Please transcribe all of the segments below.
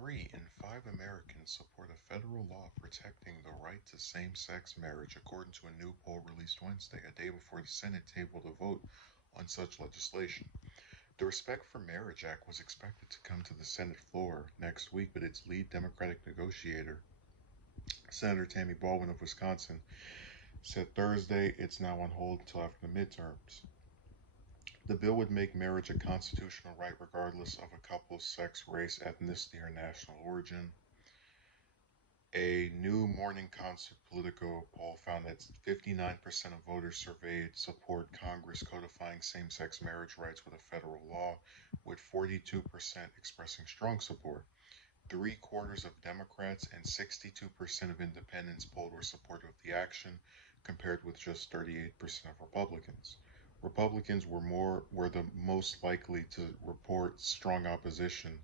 3 in 5 Americans support a federal law protecting the right to same-sex marriage, according to a new poll released Wednesday, a day before the Senate tabled a vote on such legislation. The Respect for Marriage Act was expected to come to the Senate floor next week, but its lead Democratic negotiator, Senator Tammy Baldwin of Wisconsin, said Thursday it's now on hold until after the midterms. The bill would make marriage a constitutional right regardless of a couple's sex, race, ethnicity, or national origin. A new Morning Consult Politico poll found that 59% of voters surveyed support Congress codifying same sex marriage rights with a federal law, with 42% expressing strong support. Three-quarters of Democrats and 62% of independents polled were supportive of the action, compared with just 38% of Republicans. Republicans were the most likely to report strong opposition.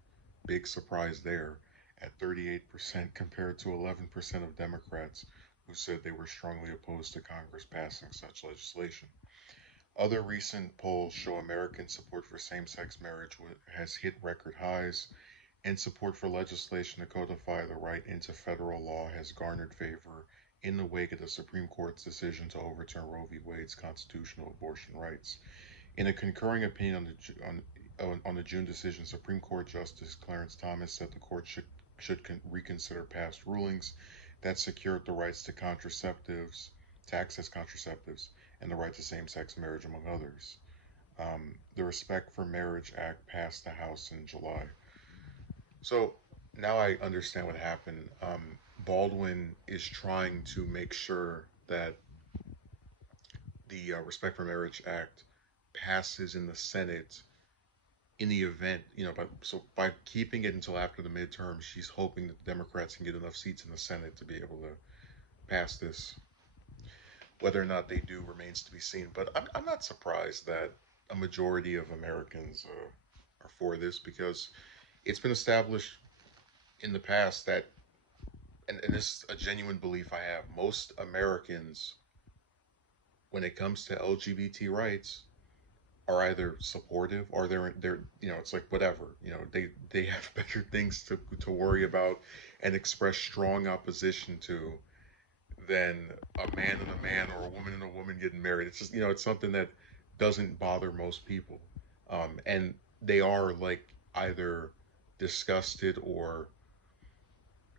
Big surprise there, at 38% compared to 11% of Democrats who said they were strongly opposed to Congress passing such legislation. Other recent polls show American support for same-sex marriage has hit record highs, and support for legislation to codify the right into federal law has garnered favor in the wake of the Supreme Court's decision to overturn Roe v. Wade's constitutional abortion rights. In a concurring opinion on the June decision, Supreme Court Justice Clarence Thomas said the court should reconsider past rulings that secured the rights to contraceptives, to access contraceptives, and the right to same-sex marriage, among others. The Respect for Marriage Act passed the House in July. So now I understand what happened. Baldwin is trying to make sure that the Respect for Marriage Act passes in the Senate in the event, by keeping it until after the midterm, she's hoping that the Democrats can get enough seats in the Senate to be able to pass this. Whether or not they do remains to be seen. But I'm not surprised that a majority of Americans are for this, because it's been established in the past that, and this is a genuine belief I have, most Americans, when it comes to LGBT rights, are either supportive or they're it's like whatever, they have better things to worry about and express strong opposition to than a man and a man or a woman and a woman getting married. It's just, it's something that doesn't bother most people, and they are like either disgusted or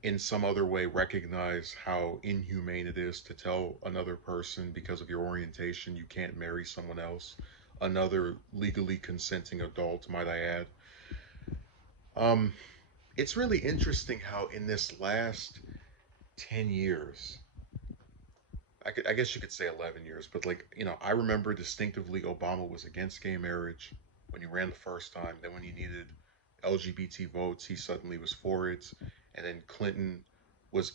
in some other way recognize how inhumane it is to tell another person because of your orientation you can't marry someone else, another legally consenting adult, might I add. Um, it's really interesting how in this last 10 years, I guess you could say 11 years, but I remember distinctively Obama was against gay marriage when he ran the first time. Then when he needed LGBT votes, he suddenly was for it. And then Clinton was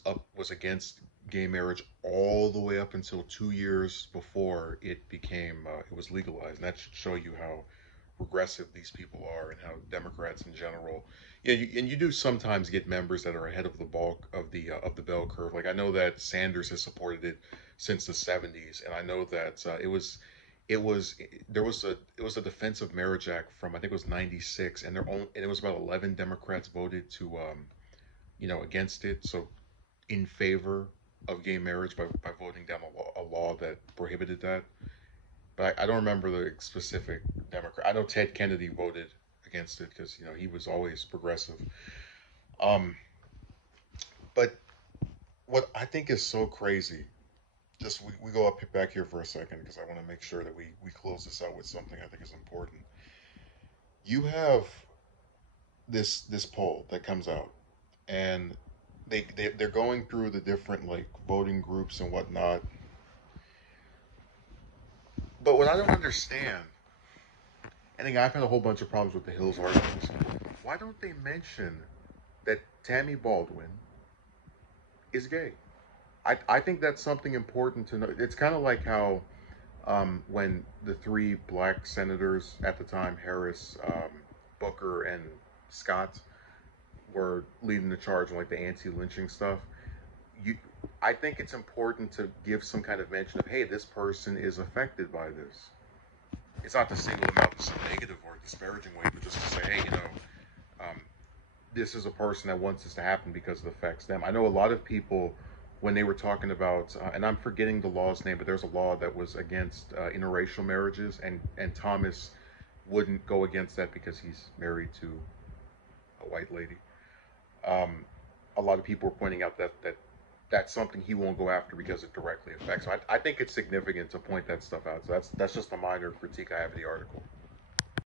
against gay marriage all the way up until 2 years before it was legalized. And that should show you how regressive these people are and how Democrats in general. Yeah, and you do sometimes get members that are ahead of the bulk of the bell curve. Like I know that Sanders has supported it since the 70s, and I know that it was a Defensive Marriage Act from, I think it was 96, and it was about 11 Democrats voted to against it, so in favor of gay marriage by voting down a law that prohibited that. But I don't remember the specific Democrat. I know Ted Kennedy voted against it because he was always progressive. Um, but what I think is so crazy, just we go up back here for a second because I want to make sure that we close this out with something I think is important. You have this poll that comes out, and they're going through the different voting groups and whatnot. But what I don't understand, and again, I've had a whole bunch of problems with the Hills articles. Why don't they mention that Tammy Baldwin is gay? I think that's something important to know. It's kind of like how when the three black senators at the time, Harris, Booker, and Scott, were leading the charge on the anti-lynching stuff. You, I think it's important to give some kind of mention of, hey, this person is affected by this. It's not to single them out in some negative or disparaging way, but just to say, hey, um, this is a person that wants this to happen because it affects them. I know a lot of people, when they were talking about, and I'm forgetting the law's name, but there's a law that was against interracial marriages, and Thomas wouldn't go against that because he's married to a white lady. Um, a lot of people are pointing out that that's something he won't go after because it directly affects him. I think it's significant to point that stuff out. So that's just a minor critique I have of the article.